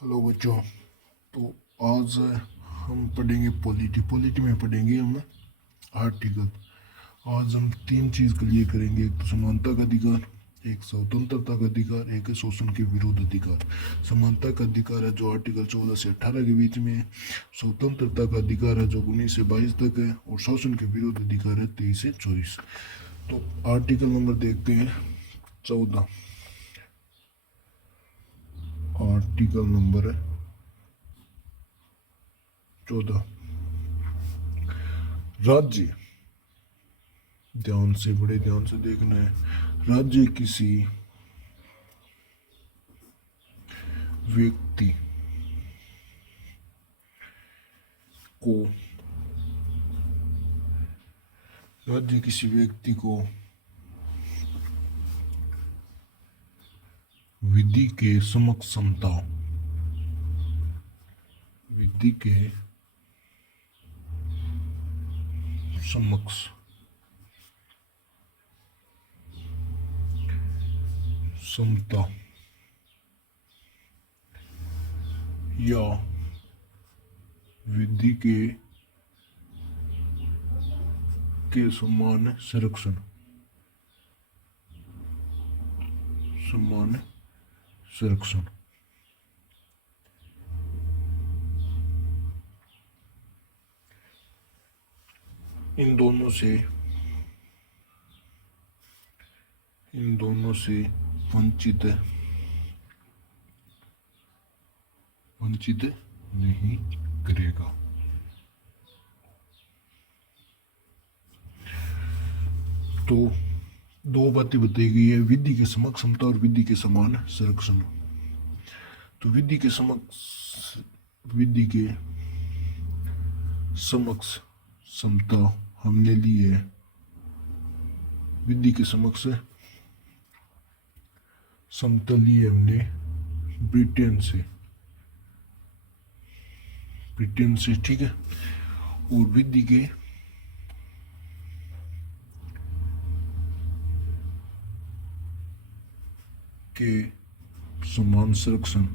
Hello बच्चों। तो आज हम पढ़ेंगे पॉलिटी। पॉलिटी में पढ़ेंगे हम आर्टिकल। आज हम तीन चीज़ क्लियर करेंगे, एक तो समानता का अधिकार, एक स्वतंत्रता का अधिकार, एक है शोषण के विरुद्ध अधिकार। समानता का अधिकार है जो आर्टिकल 14 से 18 के बीच में है। स्वतंत्रता का अधिकार है जो 19 से 22 तक है, और शोषण के विरुद्ध अधिकार है 23 से 24। तो आर्टिकल नंबर देखते हैं 14। आर्टिकल नंबर है 14। राज्य, ध्यान से, बड़े ध्यान से देखना है। राज्य किसी व्यक्ति को राज्य किसी व्यक्ति को विधि के समक्ष समता, विधि के समक्ष समता या विधि के समान संरक्षण, समान संरक्षण, इन दोनों से वंचित वंचित नहीं करेगा। तो दो बातें बताई गई है, विधि के समक्ष समता और विधि के समान संरक्षण। तो विधि के समक्ष समता हमने ली है। विधि के समक्ष समता ली है हमने ब्रिटेन से, ठीक है। और विधि के समान संरक्षण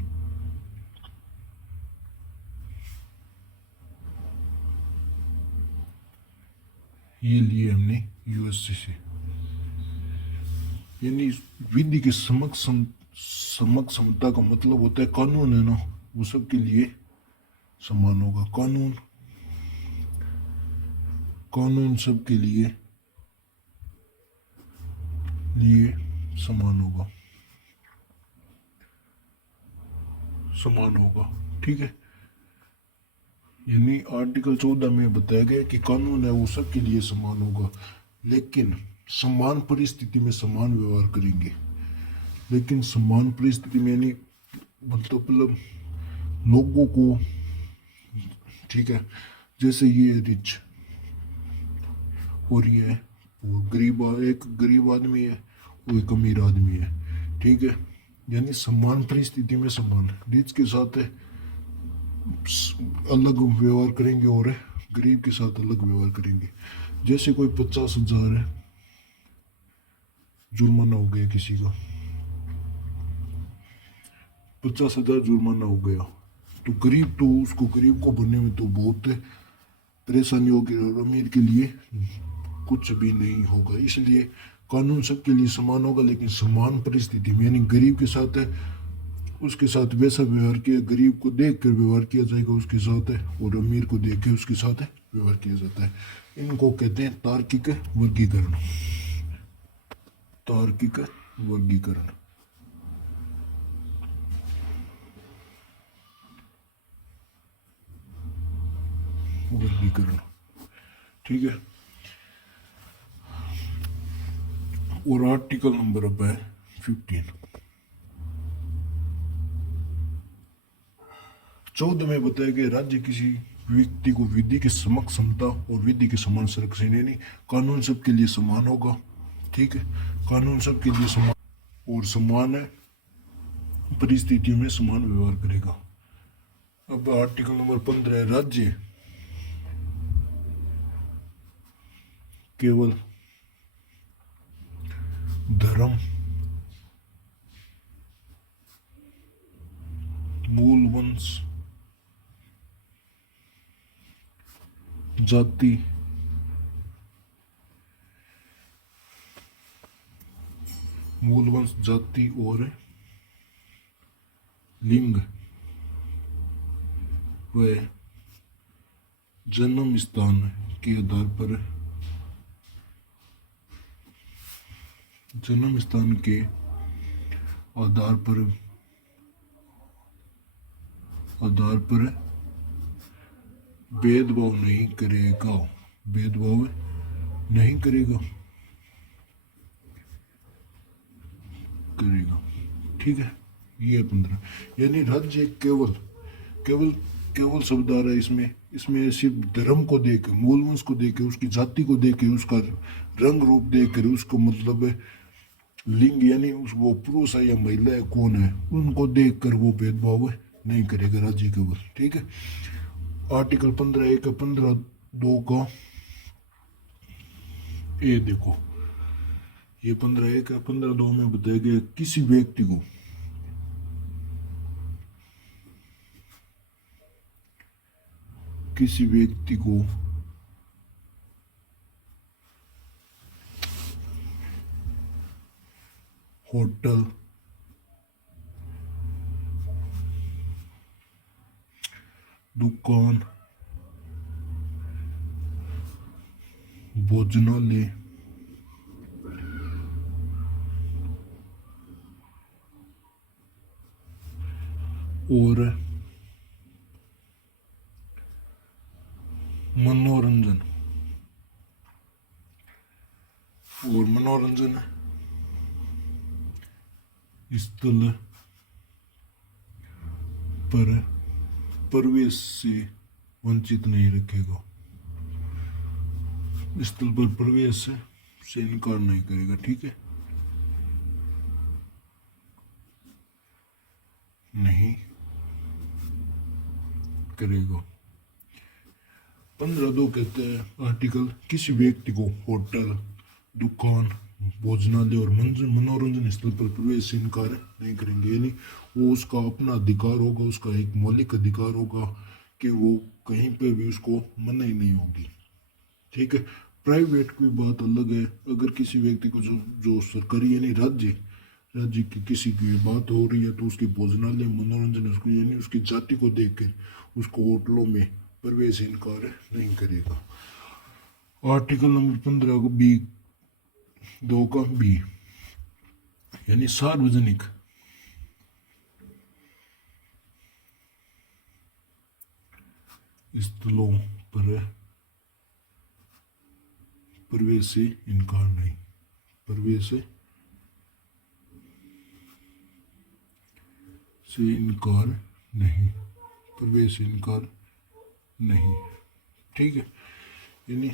ये लिए हमने यूएसए से। यानी विधि के समक्ष समता का मतलब होता है कानून है ना, वो सबके लिए समान होगा। कानून सबके लिए समान होगा, ठीक है। यानी आर्टिकल 14 में बताया गया कि कानून है वो सबके लिए समान होगा, लेकिन समान परिस्थिति में समान व्यवहार करेंगे। लेकिन समान परिस्थिति में यानी मतलब लोगों को, ठीक है, जैसे ये रिच और ये वो गरीब, एक गरीब आदमी है, वो एक अमीर आदमी है, ठीक है। यानी समान परिस्थिति में समान, रिच के साथ अलग व्यवहार करेंगे और गरीब के साथ अलग व्यवहार करेंगे। जैसे कोई 50,000 है, जुर्माना हो गया किसी का, 50,000 जुर्माना हो गया, तो गरीब को भरने में तो बहुत परेशानी होगी, और अमीर के लिए कुछ भी नहीं होगा। इसलिए कानून सबके लिए समान होगा, लेकिन समान परिस्थिति में, यानी गरीब के साथ उसके साथ वैसा व्यवहार किया, गरीब को देख कर व्यवहार किया जाएगा उसके साथ और अमीर को देख कर उसके साथ व्यवहार किया जाता है। इनको कहते हैं तार्किक वर्गीकरण। तार्किक वर्गीकरण। वर्गीकरण, ठीक है। और आर्टिकल नंबर अब है 15। 14 में बताया गया राज्य किसी व्यक्ति को विधि के समक्ष समता और विधि के समान संरक्षण, यानी कानून सबके लिए समान होगा, ठीक है। कानून सबके लिए समान और समान परिस्थितियों में समान व्यवहार करेगा। अब आर्टिकल नंबर 15 है, राज्य केवल धर्म मूल वंश जाति मूल वंश जाति और लिंग व जन्म स्थान के आधार पर जन्म स्थान के आधार पर भेदभाव नहीं करेगा करेगा। ठीक है, ये 15। यानी राज्य केवल केवल केवल शब्द आ रहा है इसमें सिर्फ धर्म को देकर, मूल वंश को देकर, उसकी जाति को देकर, उसका रंग रूप देकर, उसको मतलब लिंग यानी उस वो पुरुष है या महिला है कौन है उनको देखकर वो भेदभाव नहीं करेगा राज्य केवल। ठीक है, आर्टिकल 15(1) 15(2) का ये देखो, ये 15(1) 15(2) में बताया गया किसी व्यक्ति को होटल, दुकान, भोजनालय और मनोरंजन स्थल पर प्रवेश से वंचित नहीं रखेगा, स्थल पर प्रवेश से इनकार नहीं करेगा। ठीक है, नहीं करेगा। 15(2) कहते हैं आर्टिकल किसी व्यक्ति को होटल, दुकान, भोजनालय और मनोरंजन स्थल पर प्रवेश से इनकार नहीं करेंगे। यानी वो उसका अपना अधिकार होगा, उसका एक मौलिक अधिकार होगा कि वो कहीं पे भी उसको मनाही नहीं होगी। ठीक है, प्राइवेट की बात अलग है। अगर किसी व्यक्ति को जो सरकारी यानी राज्य की किसी की बात हो रही है तो उसके भोजनालय, मनोरंजन उसको यानी उसकी जाति को देखकर उसको होटलों में प्रवेश इनकार नहीं करेगा। आर्टिकल नंबर 15(2) का बी यानी सार्वजनिक स्थलों पर प्रवेश से इनकार नहीं, प्रवेश से इनकार नहीं। ठीक है, यानी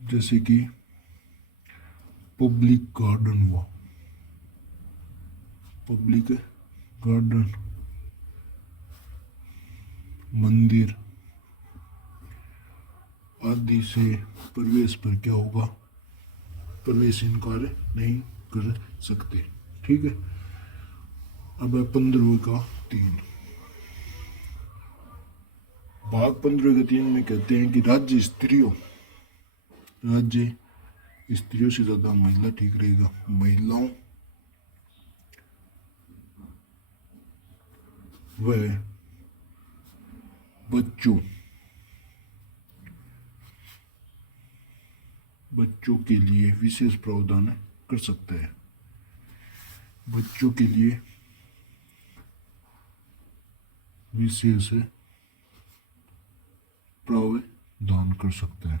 जैसे कि पब्लिक गार्डन हुआ, पब्लिक गार्डन, मंदिर आदि से प्रवेश पर क्या होगा, प्रवेश इनकार नहीं कर सकते। ठीक है, अब है 15 का 3 भाग 15 के 3 में कहते हैं कि राज्य स्त्रियों से ज्यादा महिला ठीक रहेगा। महिलाओं व बच्चों के लिए विशेष प्रावधान कर सकता है। बच्चों के लिए विशेष प्रावधान कर सकता है।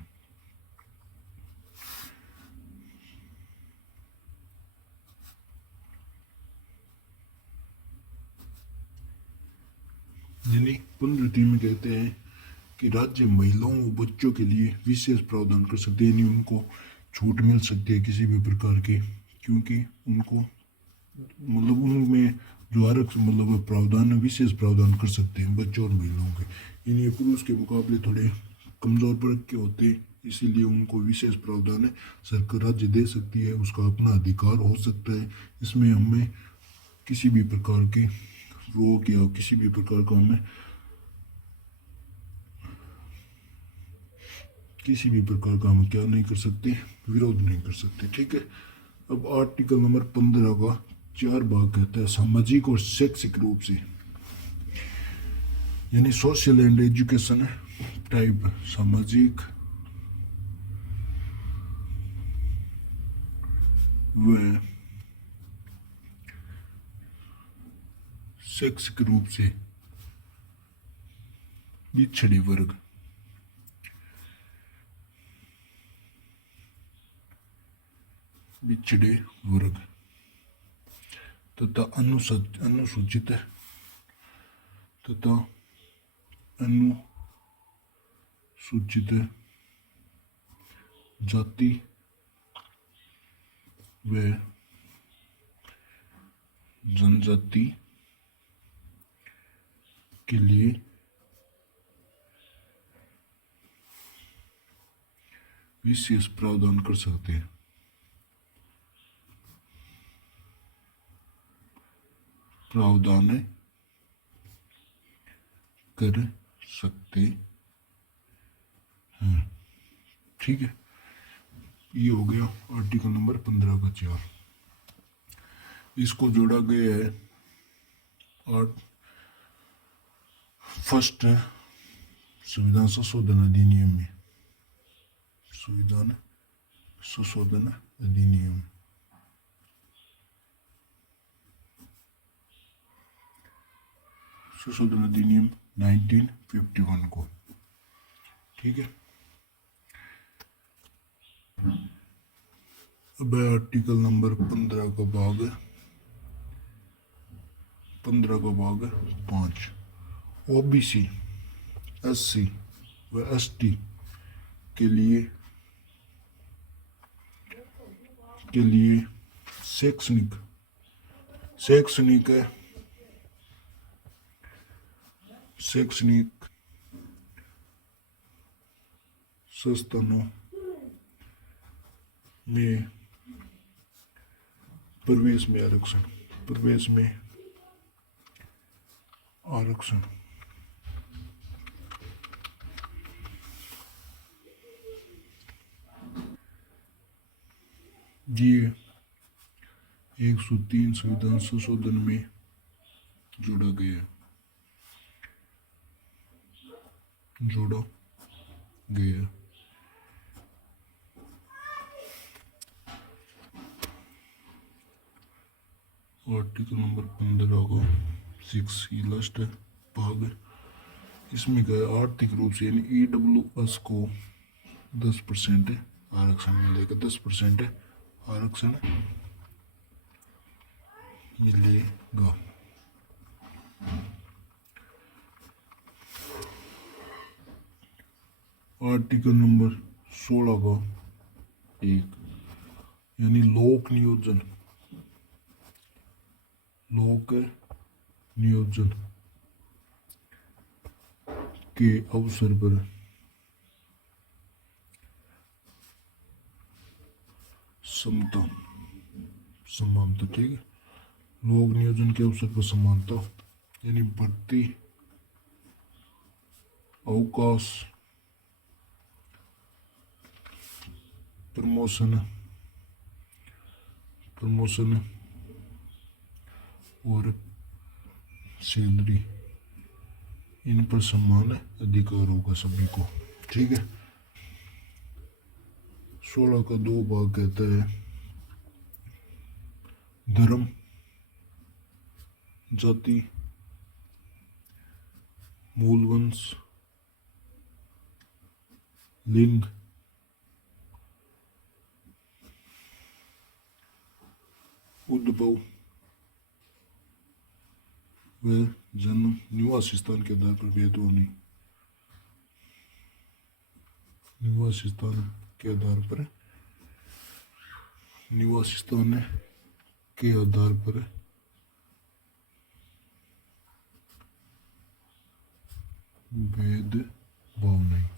यानी 15(3) में कहते हैं कि राज्य महिलाओं और बच्चों के लिए विशेष प्रावधान कर सकते हैं, यानी उनको छूट मिल सकती है किसी भी प्रकार की, क्योंकि उनको मतलब उनमें जो आरक्षण मतलब प्रावधान विशेष प्रावधान कर सकते हैं बच्चों और महिलाओं के। यानी ये पुरुष के मुकाबले थोड़े कमजोर वर्ग के होते हैं, इसीलिए उनको विशेष प्रावधान है। सरकार राज्य दे सकती है, उसका अपना अधिकार हो सकता है। इसमें हमें किसी भी प्रकार के रोक या किसी भी प्रकार का हमें किसी भी प्रकार का हम क्या नहीं कर सकते, विरोध नहीं कर सकते। ठीक है। अब आर्टिकल नंबर 15 का 4 भाग कहता है सामाजिक और शैक्षिक रूप से, यानी सोशल एंड एजुकेशन टाइप, सामाजिक व शैक्षिक रूप से पिछड़े वर्ग, पिछड़े वर्ग तथा अनुसूचित तथा अनुसूचित जाति व जनजाति के लिए विशेष प्रावधान कर सकते हैं। प्रावधान कर सकते हैं। ठीक है, ये हो गया आर्टिकल नंबर 15 का 4। इसको जोड़ा गया है और फर्स्ट संविधान संशोधन अधिनियम में, संविधान संशोधन अधिनियम, संशोधन अधिनियम 1951 को। ठीक है। अब आर्टिकल नंबर 15 का भाग 5, ओबीसी, एससी व एसटी के लिए शैक्षणिक संस्थानों में प्रवेश में आरक्षण ये 103 संविधान संशोधन में जोड़ा गया आर्टिकल नंबर 15 को 6 ये लास्ट भाग है। इसमें क्या है, आर्थिक रूप से यानी EWS को 10% आरक्षण मिलेगा, 10% आरक्षण मिलेगा। आर्टिकल नंबर 16 का 1 यानी लोक नियोजन के अवसर पर समानता। ठीक है। लोक नियोजन के अवसर पर समानता यानी भर्ती, अवकाश, प्रमोशन और सैलरी, इन पर समान अधिकार होगा सभी को। ठीक है। 16 का 2 भाग कहता है धर्म, जाति, मूल वंश, लिंग, उद्भव व जन्म, निवास स्थान के आधार पर भेदभाव नहीं, निवास स्थान के आधार पर भेदभाव नहीं।